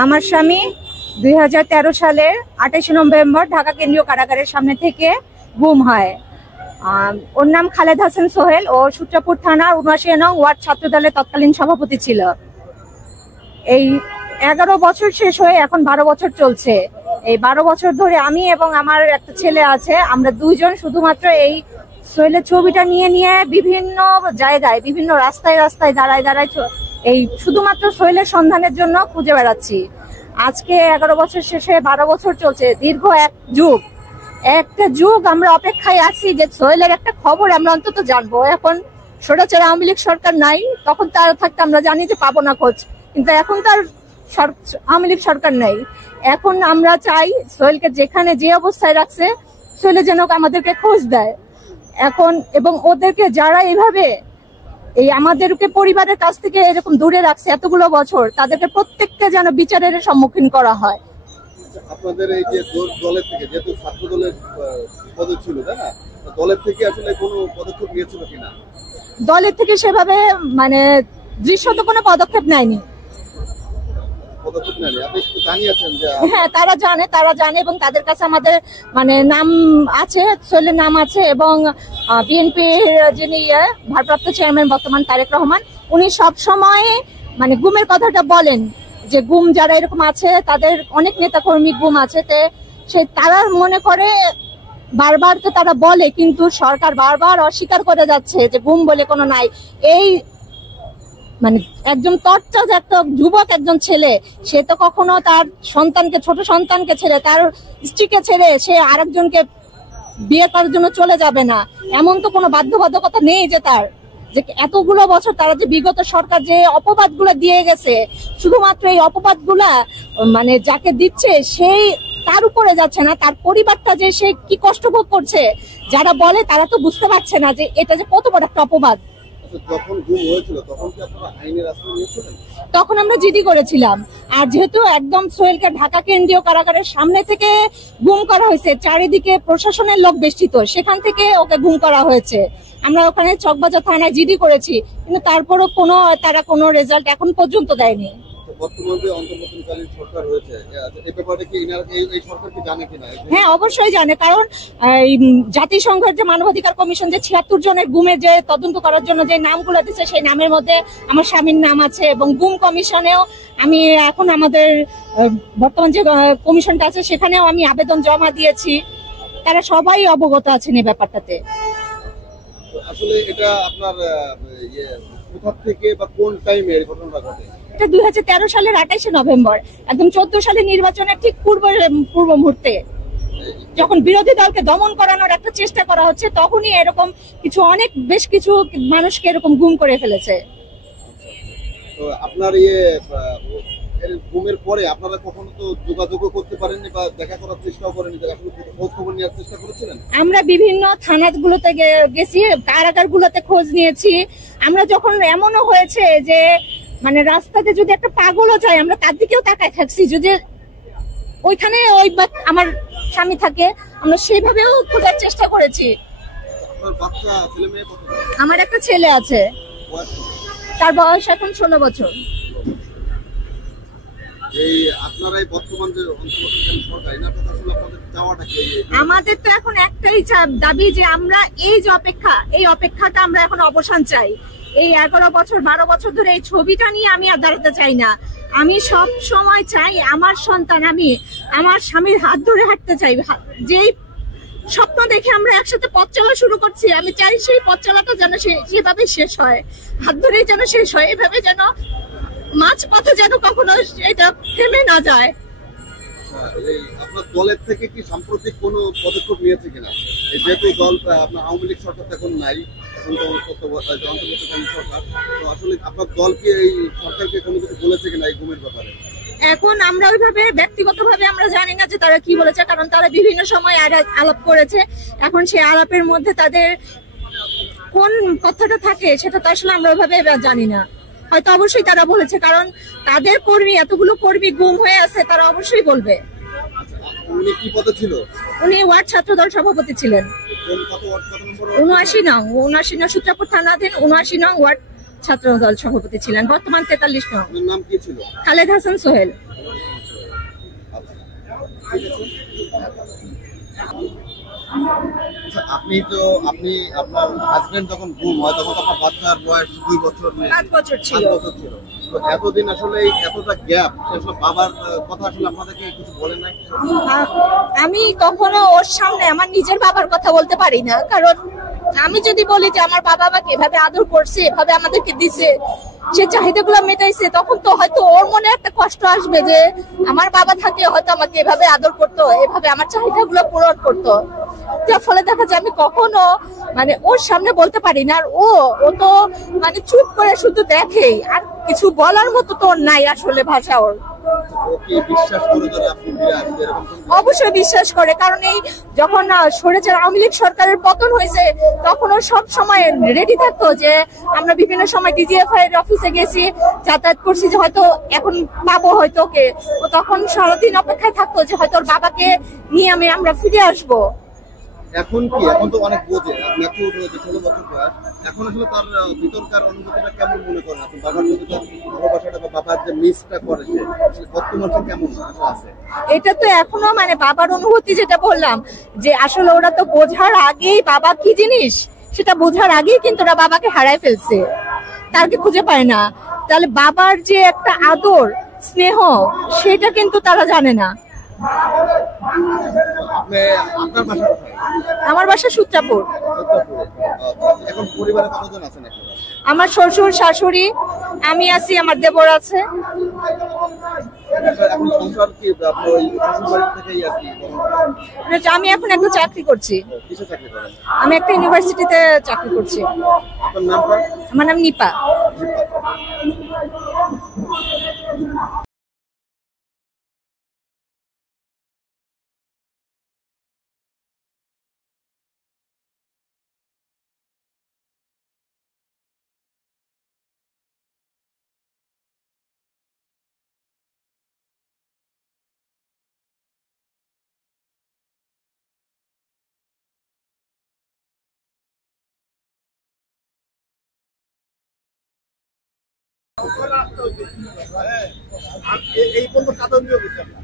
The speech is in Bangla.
আমার স্বামী 2013 সালের 28 নভেম্বর ঢাকা কেন্দ্রীয় কারাগারের সামনে থেকে গুম হয়। ওর নাম খালেদ হাসান সোহেল। ও সূত্রাপুর থানার 79 নং ওয়ার্ড ছাত্রদলের তৎকালীন সভাপতি ছিল। এই 11 বছর শেষ হয়ে এখন 12 বছর চলছে। এই 12 বছর ধরে আমি এবং আমার একটা ছেলে আছে, আমরা দুইজন শুধুমাত্র এই সোহেলের ছবিটা নিয়ে নিয়ে বিভিন্ন জায়গায়, বিভিন্ন রাস্তায় রাস্তায় দাঁড়ায় দাঁড়ায় এই শুধুমাত্র সোহেলের সন্ধানের জন্য খুঁজে বেড়াচ্ছি। আজকে 11 বছর শেষে 12 বছর চলছে, দীর্ঘ একটা যুগ আমরা অপেক্ষায় আছি যে সোহেলের একটা খবর আমরা অন্তত জানবো। এখন স্বৈরাচার আওয়ামী লীগ সরকার নাই, তখন তার থাকতে আমরা জানি যে পাবো না খোঁজ, কিন্তু এখন তার আওয়ামী লীগ সরকার নেই। এখন আমরা চাই সোহেলকে যেখানে যে অবস্থায় রাখছে সোহেলের যেন আমাদেরকে খোঁজ দেয় এখন, এবং ওদেরকে যারা এইভাবে এই আমাদেরকে পরিবারের কাছ থেকে এরকম দূরে রাখছে এতগুলো বছর, তাদেরকে প্রত্যেককে যেন বিচারের সম্মুখীন করা হয়। আপনাদের এই যে দলের থেকে, যেহেতু ছাত্র দলের পদক ছিল, তাই না, দলের থেকে আসলে কোনো পদক্ষেপ নিয়েছিল কিনা? দলের থেকে সেভাবে মানে দৃশ্যত কোনো পদক্ষেপ নেয়নি। হ্যাঁ, তারা জানে এবং তাদের কাছে আমাদের মানে নাম আছে, সোহেলের নাম আছে, এবং বিএনপির যিনি ভারপ্রাপ্ত চেয়ারম্যান বর্তমান তারেক রহমান, উনি সব সময় মানে গুমের কথাটা বলেন যে গুম যারা এরকম আছে তাদের অনেক নেতা কর্মী গুম আছে, তারা মনে করে বারবার তো তারা বলে, কিন্তু সরকার বারবার অস্বীকার করে যাচ্ছে যে গুম বলে কোনো নাই। এই মানে একজন তরতাজ একটা যুবক একজন ছেলে, সে তো কখনো তার সন্তানকে, ছোট সন্তানকে ছেড়ে, তার স্ত্রীকে ছেড়ে সে আরেকজনকে বিয়ে করার জন্য চলে যাবে না, এমন তো কোনো বাধ্যবাধকতা নেই যে তার, যে এতগুলো বছর তারা যে বিগত সরকার যে অপবাদগুলো দিয়ে গেছে, শুধুমাত্র এই অপবাদগুলা মানে যাকে দিচ্ছে সেই তার উপরে যাচ্ছে না, তার পরিবারটা যে সে কি কষ্ট ভোগ করছে, যারা বলে তারা তো বুঝতে পারছে না যে এটা যে কত বড় একটা অপবাদ। তখন আমরা জিডি করেছিলাম, আর যেহেতু একদম সোহেলকে ঢাকা কেন্দ্রীয় কারাগারের সামনে থেকে গুম করা হয়েছে, চারিদিকে প্রশাসনের লোক বেষ্টিত, সেখান থেকে ওকে গুম করা হয়েছে। আমরা ওখানে চকবাজার থানায় জিডি করেছি, কিন্তু তারপরও তারা কোনো রেজাল্ট এখন পর্যন্ত দেয়নি। হ্যাঁ, অবশ্যই জানে, কারণ জাতিসংঘের যে মানবাধিকার কমিশন যে 76 জনের গুমের যে তদন্ত করার জন্য যে নামগুলো দিচ্ছে, সেই নামের মধ্যে আমার স্বামীর নাম আছে, এবং গুম কমিশনেও আমি এখন আমাদের বর্তমান যে কমিশনটা আছে সেখানেও আমি আবেদন জমা দিয়েছি, তারা সবাই অবগত আছেন এই ব্যাপারটাতে। আসলে এটা আপনার কোথা থেকে বা কোন টাইমে এই ঘটনাটা ঘটে? এটা 2013 সালের 28 নভেম্বর, একদম 14 সালের নির্বাচনের ঠিক পূর্ব মুহূর্তে, যখন বিরোধী দলকে দমন করানোর একটা চেষ্টা করা হচ্ছে, তখনই এরকম বেশ কিছু মানুষকে এরকম গুম করে ফেলেছে। তো আপনার গুমের পরে আপনারা কখনো তো যোগাযোগ করতে পারেননি বা দেখা করার চেষ্টাও করেননি, খোঁজ খবর নেওয়ার চেষ্টা করেছিলেন? আমরা বিভিন্ন থানাগুলোতে গেছি, কারাগারগুলোতে খোঁজ নিয়েছি। আমরা যখন এমনও হয়েছে যে মানে রাস্তাতে যদি একটা পাগলও যায়, আমরা তার দিকেও তাকায় থাকছি, যদি ওইখানে আমার স্বামী থাকে, আমরা সেইভাবেও খোঁজার চেষ্টা করেছি। আমার একটা ছেলে আছে, তার বয়স এখন 16 বছর। আমাদের তো এখন একটাই দাবি যে আমরা এই অপেক্ষাটা আমরা এখন অবসান চাই। এই 11 বছর 12 বছর ধরে এই ছবিটা নিয়ে আমি আর দাঁড়াতে চাই না। আমি সব সময় চাই আমার সন্তান, আমি আমার স্বামীর হাত ধরে হাঁটতে চাই। যেই স্বপ্ন দেখে আমরা একসাথে পথ চলা শুরু করছি, আমি চাই সেই পথ চলাটা যেন সেভাবে শেষ হয়, হাত ধরেই যেন শেষ হয়, এভাবে যেন মাঝ পথে যেন কখনো এটা থেমে না যায়। আপনার দলের থেকে কি সাম্প্রতিক কোনো পদক্ষেপ নিয়েছে কিনা? যেহেতু দল আপনার আওয়ামী লীগ সরকার এখন নাই, এখন তো অন্তর্বর্তীকালীন সরকার, তো আসলে আপনার দল কি এই সরকারকে কোনো কিছু বলেছে কিনা এই গুমের ব্যাপারে? এখন আমরা ওইভাবে ব্যক্তিগতভাবে আমরা জানি না যে তারা কি বলেছে, কারণ তারা বিভিন্ন সময় আলাপ করেছে। এখন সেই আলাপের মধ্যে তাদের কোন কথাটা থাকে সেটা তো আসলে আমরা ওইভাবে জানি না। হয়তো অবশ্যই তারা বলেছে, কারণ তাদের কর্মী, এতগুলো কর্মী গুম হয়ে আছে, তারা অবশ্যই বলবে। উনি কি পদে ছিল? উনি ওয়ার্ড ছাত্রদল সভাপতি ছিলেন। 79 নং সূত্রাপুর থানাধীন 79 নং ওয়ার্ড ছাত্রদল সভাপতি ছিলেন। বর্তমান 43 নং। নাম কি ছিল? খালেদ হাসান সোহেল। আচ্ছা, আপনি আপনার হাজবেন্ড যখন গুম হয় তখন তো আপনার বাচ্চার বয়স 2 বছর 5 বছর ছিল। 5 বছর ছিল। তো এতদিন আসলে এই এতটা গ্যাপ, আসলে বাবার কথা আসলে আপনাদেরকে কিছু বলেন নাই? আমি কখনো ওর সামনে আমার নিজের বাবার কথা বলতে পারি না, কারণ আমি যদি বলি যে আমার বাবা আমাকে এভাবে আদর করছে, এভাবে আমাদেরকে দিছে, সে চাহিদাগুলো মেটাইছে, তখন তো হয়তো ওর মনে একটা কষ্ট আসবে যে আমার বাবা থাকলে হয়তো আমাকে এভাবে আদর করতো, এভাবে আমার চাহিদাগুলো পূরণ করতো। যার ফলে দেখা যায় আমি কখনো মানে ওর সামনে বলতে পারি না। আর ও তো মানে চুপ করে শুধু দেখেই, আর কিছু বলার মতো তো ওর নাই আসলে ভাষা ওর। ওকে বিশ্বাস করে যদি আপনি ফিরে আসবেন এরকম অবশ্যই বিশ্বাস করে, কারণ এই যখন সরেছে আওয়ামী লীগ সরকারের পতন হয়েছে তখন ও সব সময় রেডি থাকতো যে আমরা বিভিন্ন সময় ডিজিএফআই এর অফিসে গেছি, যাতায়াত করছি যে হয়তো এখন পাবো হয়তো ওকে। ও তখন সারাদিন অপেক্ষায় থাকতো যে হয়তো ওর বাবাকে নিয়ে আমরা ফিরে আসবো। এখন কি, এখন তো অনেক বোঝে, ম্যাচিউর হয়েছে, 16 বছর বয়স, এখন আসলে তার ভিতরকার অনুভূতিটা কেমন মনে করেন আপনি? বাবার যদি তার ভালোবাসাটা বা বাবার যে মিসটা করে সে আসলে বর্তমানে কেমন আছে? এটা তো এখনো মানে বাবার অনুভূতি, যেটা বললাম যে আসলে ওরা তো বোঝার আগেই বাবা কি জিনিস সেটা বোঝার আগেই কিন্তু ওরা বাবাকে হারায় ফেলছে, তারকে খুঁজে পায় না। তাহলে বাবার যে একটা আদর স্নেহ সেটা কিন্তু তারা জানে না। আপনার বাসা কোথায়? আমার বাসা সূত্রাপুর। এখন পরিবারে কতজন আছেন এখন? আমার শ্বশুর শাশুড়ি, আমি আছি, আমার দেবর আছে। এখন সংসার কি আপনার ওই শ্বশুর বাড়ি থেকেই আর কি? আমি এখন একটা চাকরি করছি। কিসে চাকরি করেন? আমি একটা ইউনিভার্সিটিতে চাকরি করছি। আপনার নামটা? আমার নাম নিপা। এই পর্যন্ত কাদন দিয়ে বুঝছেন না।